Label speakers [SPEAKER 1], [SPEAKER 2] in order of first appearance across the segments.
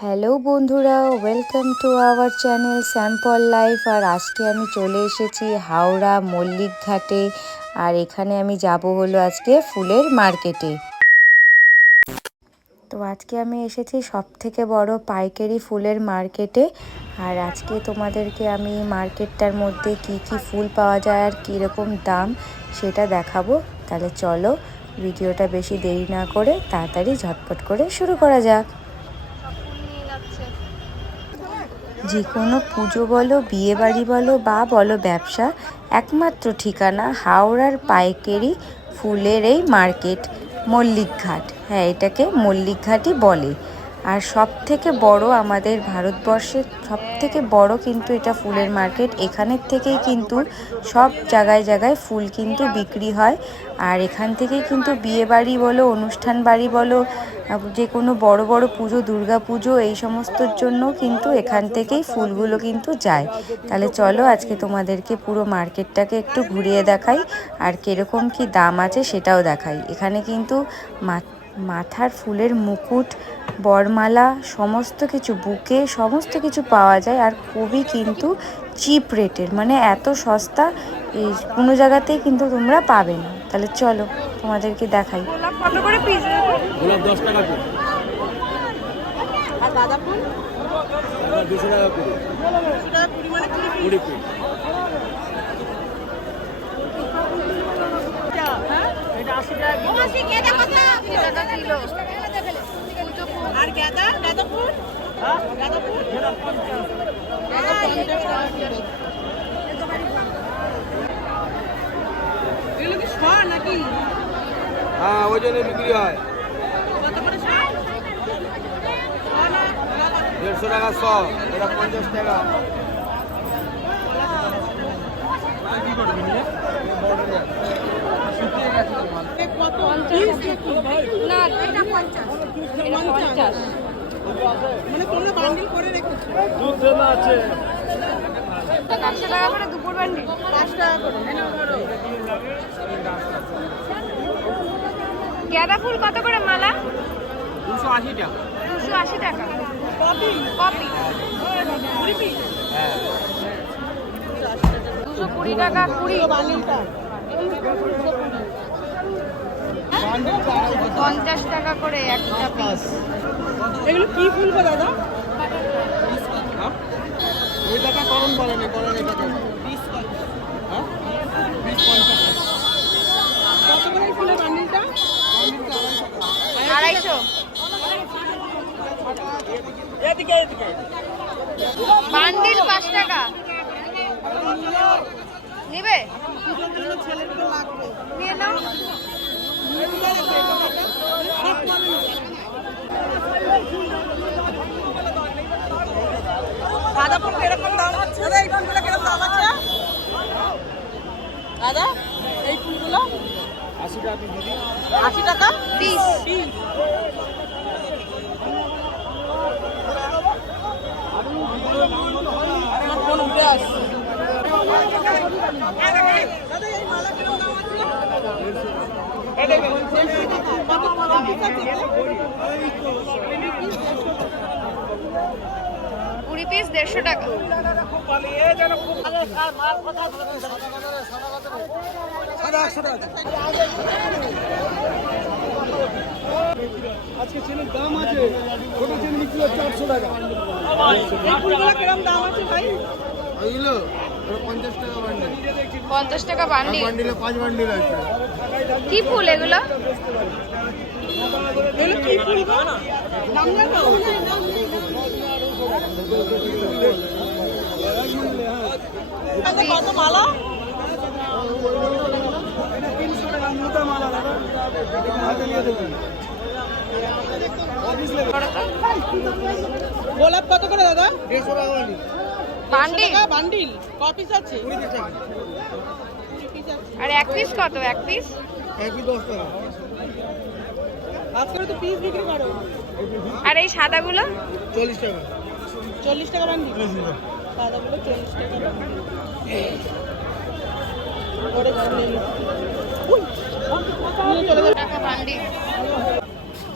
[SPEAKER 1] Hello বন্ধুরা welcome to our channel sample life আর আজকে আমি চলে এসেছি হাওড়া মল্লিক ঘাটে আর এখানে আমি যাব হলো আজকে ফুলের মার্কেটে। তো আজকে আমি এসেছি সব থেকে বড় পাইকারি ফুলের মার্কেটে। আর আজকে তোমাদেরকে আমি মার্কেটটার মধ্যে কি কি ফুল পাওয়া যায় আর কীরকম দাম সেটা দেখাবো। তাহলে চলো ভিডিওটা বেশি দেরি না করে তাড়াতাড়ি ঝটপট করে শুরু করা যাক। যে কোনো পুজো বলো, বিয়ে বাড়ি বলো, বা বলো ব্যবসা, একমাত্র ঠিকানা হাওড়ার পাইকারি ফুলের এই মার্কেট, মল্লিকঘাট। হ্যাঁ এটাকে মল্লিকঘাটই বলে। আর সব থেকে বড় আমাদের ভারতবর্ষের সব থেকে বড় কিন্তু এটা ফুলের মার্কেট। এখানের থেকেই কিন্তু সব জায়গায় জায়গায় ফুল কিন্তু বিক্রি হয়। আর এখান থেকেই কিন্তু বিয়ে বাড়ি বলো অনুষ্ঠান বাড়ি বলো যে কোনো বড় বড় পুজো, দুর্গা পুজো, এই সমস্তর জন্য কিন্তু এখান থেকেই ফুলগুলো কিন্তু যায়। তাহলে চলো আজকে তোমাদেরকে পুরো মার্কেটটাকে একটু ঘুরিয়ে দেখাই, আর কীরকম কি দাম আছে সেটাও দেখাই। এখানে কিন্তু মা- মাথার ফুলের মুকুট বরমালা সমস্ত কিছু বুকে সমস্ত কিছু পাওয়া যায় আর খুবই কিন্তু চিপ রেটের মানে এত সস্তা এই কোনো জায়গাতেই কিন্তু তোমরা পাবে না। তাহলে চলো তোমাদেরকে দেখাই।
[SPEAKER 2] কত করে পিস
[SPEAKER 3] গোলাপ দশ টাকা করে।
[SPEAKER 2] আর গাঁদা ফুল?
[SPEAKER 3] গোলাপ দুশো টাকা করে।
[SPEAKER 2] দুশো টাকা কুড়ি মানে কুড়ি পিস এটা আশি টাকা। কিলো আশি টাকা কিলো আর গাঁদা গাঁদা ফুল গাঁদা ফুল এগুলো কি শোয়া নাকি
[SPEAKER 3] হ্যাঁ ওই জন্য বিক্রি হয়। দেড়শো টাকা শ এটা পঞ্চাশ টাকা।
[SPEAKER 2] কত পঞ্চাশ। না এটা পঞ্চাশ। পঞ্চাশ। মানে তোমরা বান্ডিল করে রেখেছো। একশো টাকা করে দুপুর বান্ডিল পাঁচ টাকা করে।
[SPEAKER 4] গাঁদা ফুল কত করে মালা?
[SPEAKER 3] দুশো আশি টাকা।
[SPEAKER 4] দুশো আশি টাকা।
[SPEAKER 2] কপি?
[SPEAKER 4] কপি।
[SPEAKER 2] কুড়ি পিস
[SPEAKER 4] দুশো কুড়ি টাকা কুড়ি।
[SPEAKER 2] বান্ডিলটা।
[SPEAKER 4] পঞ্চাশ টাকা করে একটা পিস
[SPEAKER 2] এগুলো কি ফুল গো দাদা?
[SPEAKER 3] ওই টাকা করণ বলেন করণ এটাকে বিশ পঞ্চাশ
[SPEAKER 2] কত করে ফুলের বান্ডিলটা
[SPEAKER 4] আড়াইশো।
[SPEAKER 2] এদিকে এদিকে
[SPEAKER 4] বান্ডিল পাঁচ টাকা। নিবে? নিয়ে নাও।
[SPEAKER 2] গাঁদা ফুল কীরকম দাম দাদা এই ফুলগুলো কীরকম দাম আছে দাদা এই ফুলগুলো
[SPEAKER 3] আশি টাকা
[SPEAKER 2] আশি টাকা
[SPEAKER 4] পিস
[SPEAKER 2] ফোন উঠে আসছে দাদা এই মালা কীরকম দাম আছে কত কত পিস আছে
[SPEAKER 4] কুড়ি পিস দেড়শো টাকা।
[SPEAKER 3] আজকে চিনির দাম আছে ছোট চিনি বিক্রি হচ্ছে আটশো টাকা।
[SPEAKER 2] এই দাম আছে ভাই?
[SPEAKER 3] পঞ্চাশ টাকা বান্ডিল
[SPEAKER 4] বান্ডিল
[SPEAKER 3] পাঁচ বান্ডিল আছে।
[SPEAKER 4] কি ফুল এগুলো?
[SPEAKER 2] গোলাপ কত করে দাদা?
[SPEAKER 3] দেড়শো টাকা বান্ডিল।
[SPEAKER 2] ক পিস আছে?
[SPEAKER 4] আর এক পিস কত? এক পিস
[SPEAKER 3] একই দশ টাকা।
[SPEAKER 2] আজকে তো পিস বিক্রি করো।
[SPEAKER 4] আর এই সাদাগুলো?
[SPEAKER 3] চল্লিশ টাকা।
[SPEAKER 2] চল্লিশ টাকা বান্ডিল? সাদাগুলো চল্লিশ টাকা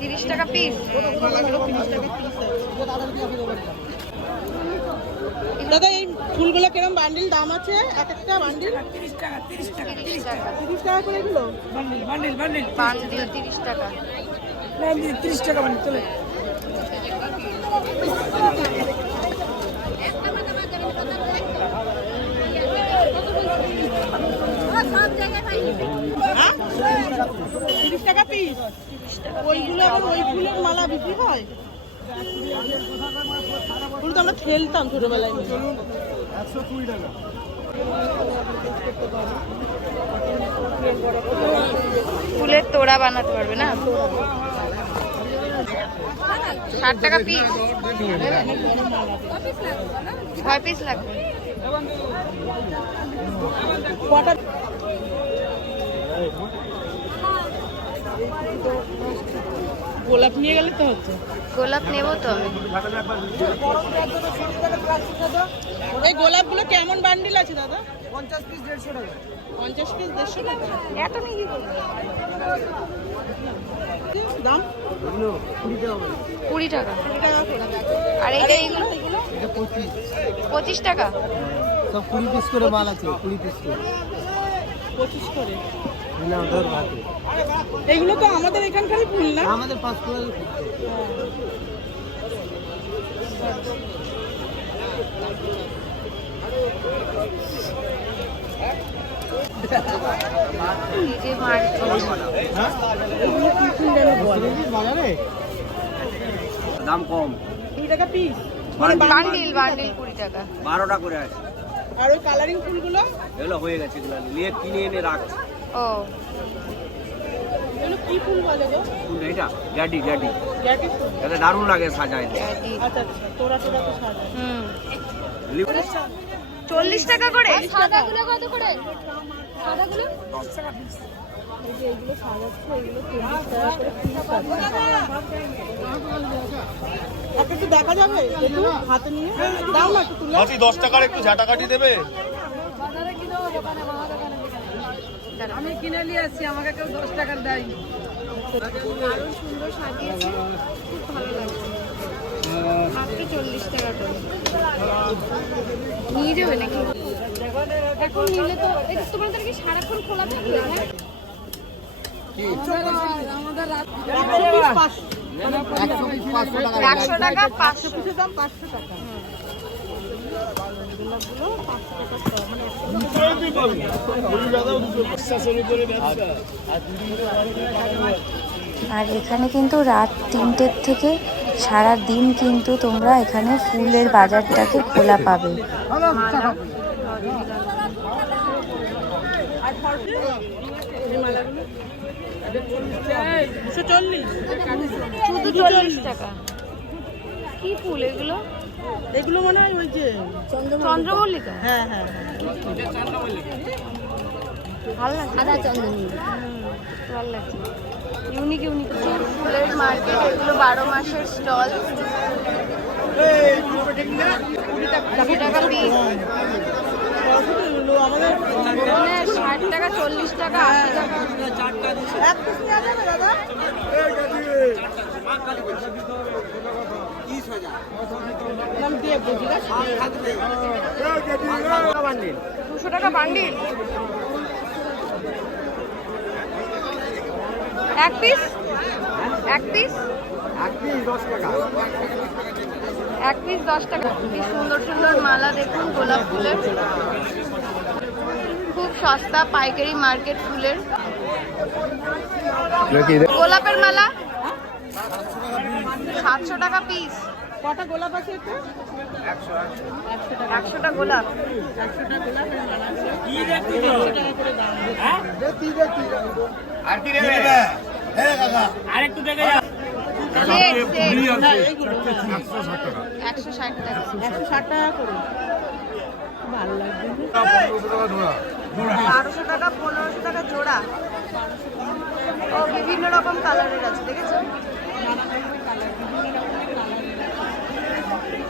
[SPEAKER 4] তিরিশ টাকা পিস
[SPEAKER 2] টাকা পিস দাদা এই ফুলগুলো কিরম বান্ডিল দাম আছে এক একটা বান্ডিল
[SPEAKER 4] তিরিশ টাকা
[SPEAKER 2] তিরিশ টাকা করে এগুলো?
[SPEAKER 4] বান্ডিল তিরিশ টাকা।
[SPEAKER 2] হ্যাঁ? তিরিশ টাকা পিস ওইগুলো আবার ওই ফুলের মালা বিক্রি হয়? ফুল তো আমরা খেলতাম ছোটবেলায়।
[SPEAKER 4] ফুলের তোড়া বানাতে পারবে না? ষাট টাকা পিস ছয় পিস লাগবে।
[SPEAKER 2] কটা গোলাপ নিয়ে গেলে তো হচ্ছে।
[SPEAKER 4] গোলাপ নেব তো আমি।
[SPEAKER 2] এই গোলাপগুলো কেমন বান্ডিল আছে দাদা? পঞ্চাশ পিস দেড়শো টাকা। পঞ্চাশ পিস দেড়শো টাকা?
[SPEAKER 4] এত নাকি
[SPEAKER 2] দাম?
[SPEAKER 4] কুড়ি টাকা। আর এইটা এইগুলো? পঁচিশ। টাকা?
[SPEAKER 3] সব কুড়ি পিস করে মাল আছে কুড়ি পিস করে।
[SPEAKER 2] পঁচিশ করে।
[SPEAKER 3] না ধর হাতে
[SPEAKER 2] এইগুলো তো আমাদের এখানকারই ফুল না?
[SPEAKER 3] আমাদের পাঁচ করে
[SPEAKER 4] এই যে মার্কেট
[SPEAKER 3] বাজারে
[SPEAKER 5] দাম কম।
[SPEAKER 2] কুড়ি টাকা পিস
[SPEAKER 4] বান্ডিল বান্ডিল কুড়ি টাকা।
[SPEAKER 5] বারোটা করে আছে।
[SPEAKER 2] আর ওই কালারিং ফুলগুলো?
[SPEAKER 5] এগুলো হয়ে গেছে এগুলো। নিয়ে কিনে এনে রাখছে।
[SPEAKER 4] ও।
[SPEAKER 2] কি ফুল বলে গো?
[SPEAKER 5] কোনটা এটা গ্যাডি গ্যাডি।
[SPEAKER 2] গ্যাটি ফুল।
[SPEAKER 5] এটা দারুণ লাগে সাজায়।
[SPEAKER 2] আচ্ছা আচ্ছা তোরা তোরা তো সাজায়
[SPEAKER 4] হুম।
[SPEAKER 5] লিপ-
[SPEAKER 4] চল্লিশ টাকা করে?
[SPEAKER 6] সাদাগুলো কত করে? সাদাগুলো?
[SPEAKER 2] একটা একটু দেখা যাবে? একটু হাতে নিয়ে? দাও না একটু তুলে।
[SPEAKER 3] মাসি দশ টাকার একটু ঝাঁটাকাটি দেবে?
[SPEAKER 2] আমি কিনে নিয়ে আসছি আমাকে কেউ দশ টাকার দেয়
[SPEAKER 4] দারুণ সুন্দর সাজিয়েছে খুব ভালো লাগছে। মাত্র চল্লিশ টাকা করে। নিয়ে যাবে নাকি?
[SPEAKER 6] এখন নিলে তো এটা সারাক্ষণ খোলা থাকবে হ্যাঁ।
[SPEAKER 4] একশো টাকা পাঁচশো।
[SPEAKER 2] কিছু দাম পাঁচশো টাকা।
[SPEAKER 1] আর এখানে কিন্তু রাত তিনটের থেকে সারা দিন কিন্তু তোমরা এখানে ফুলের বাজারটাকে খোলা পাবে।
[SPEAKER 4] শুধু চল্লিশ টাকা। কি ফুল এগুলো?
[SPEAKER 2] এগুলো মনে হয় ওই যে
[SPEAKER 4] চন্দ্রমল্লিকা?
[SPEAKER 2] হ্যাঁ হ্যাঁ হ্যাঁ।
[SPEAKER 4] ভালো লাগছে।
[SPEAKER 6] সাদা চন্দনী
[SPEAKER 4] ভালো লাগছে। Unique unique. ফুলের মার্কেট এগুলো বারো মাসের স্টল। কুড়ি টাকা পিস মানে ষাট টাকা চল্লিশ টাকা আশি টাকা
[SPEAKER 2] এক পিস নেওয়া যাবে দাদা নাম দিয়ে বুঝি
[SPEAKER 4] দুশো টাকা বান্ডিল। এক পিস? এক পিস? এক পিস দশ টাকা। কি সুন্দর সুন্দর মালা দেখুন গোলাপ ফুলের। খুব সস্তা পাইকারি মার্কেট ফুলের। গোলাপের মালা? সাতশো টাকা পিস।
[SPEAKER 2] কটা গোলাপ আছে এতে?
[SPEAKER 4] একশোটা গোলাপ।
[SPEAKER 2] একশোটা টাকা করে দাম
[SPEAKER 4] সেট সেট
[SPEAKER 2] না এইগুলো
[SPEAKER 4] একশো ষাট টাকা।
[SPEAKER 2] একশো ষাট টাকা। করে। ভালো লাগবে।
[SPEAKER 4] বারোশো টাকা পনেরোশো টাকা জোড়া। ও বিভিন্ন রকম কালারের আছে দেখেছ?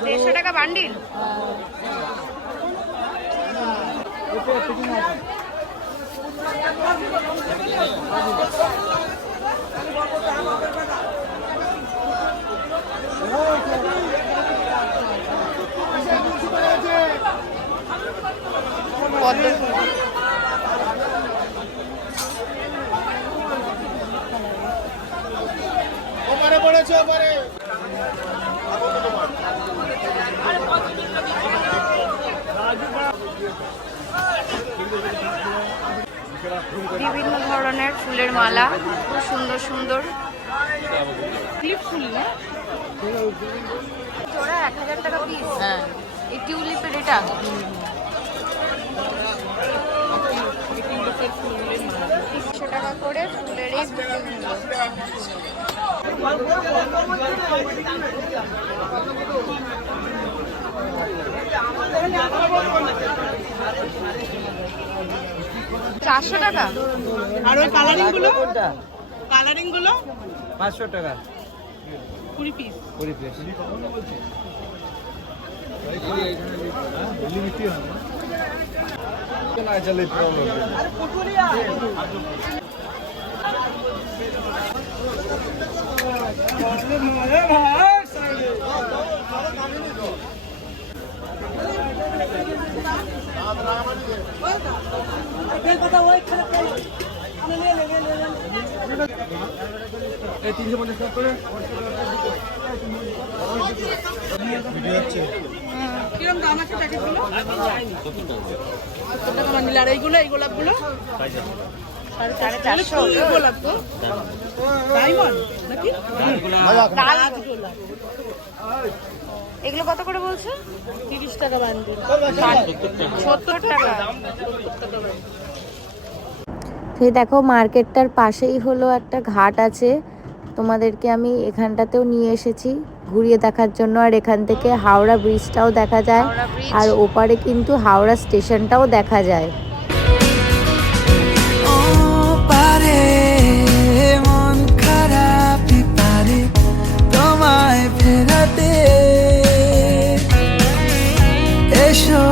[SPEAKER 4] দেড়শো টাকা বান্ডিল। পদ্ম ফুল
[SPEAKER 7] ওপারে পড়েছে ওপারে
[SPEAKER 4] বিভিন্ন ধরনের ফুলের মালা খুব সুন্দর সুন্দর।
[SPEAKER 2] ক্লিপ ফুল না?
[SPEAKER 4] জোড়া এক হাজার টাকা পিস হ্যাঁ। এই টিউলিপের এটা? তিনশো টাকা করে ফুলের এই। চারশো টাকা?
[SPEAKER 2] আর ওই কালারিংগুলো? কালারিংগুলো?
[SPEAKER 7] পাঁচশো টাকা।
[SPEAKER 2] কুড়ি পিস
[SPEAKER 7] কুড়ি পিস এই টাকা
[SPEAKER 2] দাম আছে সত্তর টাকা এই গোলাপগুলো
[SPEAKER 4] সাড়ে চারশো
[SPEAKER 2] গোলাপ তো ডায়মন্ড নাকি
[SPEAKER 4] এগুলো কত করে বলছো?
[SPEAKER 2] তিরিশ টাকা বান্ডিল।
[SPEAKER 4] সত্তর টাকা।
[SPEAKER 8] সেই দেখো মার্কেটটার পাশেই হলো একটা ঘাট আছে। তোমাদেরকে আমি এখানটাতেও নিয়ে এসেছি ঘুরিয়ে দেখার জন্য। আর এখান থেকে হাওড়া ব্রিজটাও দেখা যায়। আর ওপারে কিন্তু হাওড়া স্টেশনটাও দেখা যায়।
[SPEAKER 9] মন তোমায় ফেরাতে। এসো।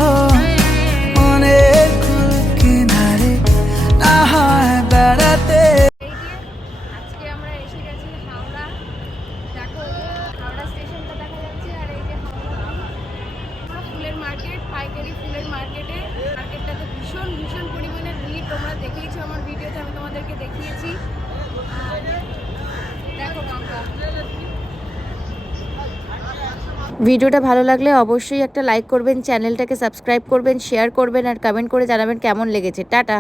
[SPEAKER 4] ফুলের মার্কেটে মার্কেটটাতে ভীষণ ভীষণ পরিমাণে ভিড়। তোমরা দেখেইছো আমার ভিডিওতে, আমি তোমাদেরকে দেখিয়েছি। দেখো
[SPEAKER 8] ভিডিওটা ভালো লাগলে অবশ্যই একটা লাইক করবেন, চ্যানেলটাকে সাবস্ক্রাইব করবেন শেয়ার করবেন, আর কমেন্ট করে জানাবেন কেমন লেগেছে। টাটা!